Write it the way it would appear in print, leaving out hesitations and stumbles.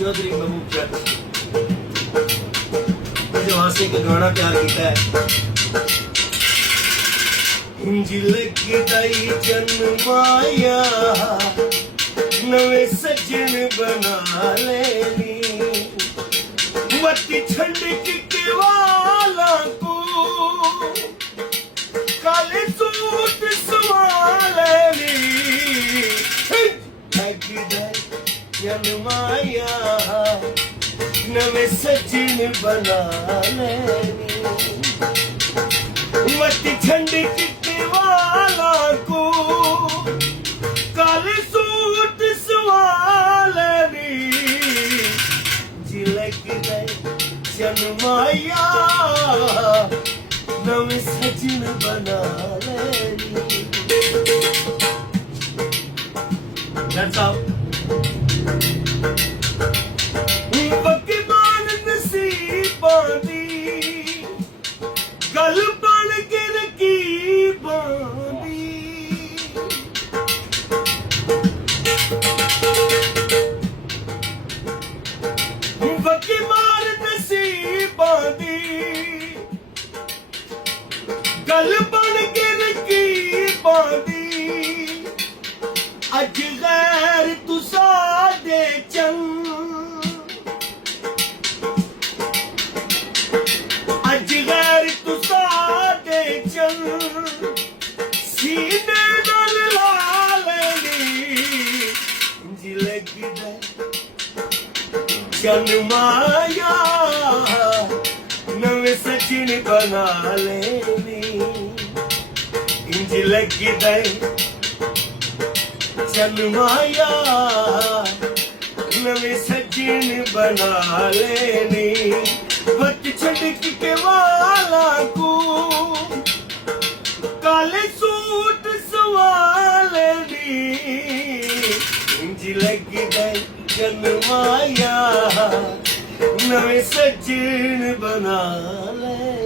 चौधरी महबूब जट जो हासे के गाना तैयार किया है जिलकदाई जन्माया नवे सज्जन बना लेनी वती छंड के वाला को काले सूट सवालेनी जन्माया नवे सज्जन बना लेनी मत झंड कितने वाला को काले सूट सवालेनी जिलक दे जन्माया नवे सज्जन बना लेनी। That's all. बकमान नसीबां दी गल बन के रकीबां दी बकमान नसीबां दी गल बन के रकीबां दी अज गैर तू साडे चंग अज गैर तू साडे चंग सीने नाल ला लेनी जिलक दे जन्माया नवे सज्जन बना लेनी जिलक दे जन्माया नवे सज्जन बना लेनी वक्त छड़क के वाला को काले सूट सवालेनी जिलक दे जन्माया नवे सज्जन बना ले।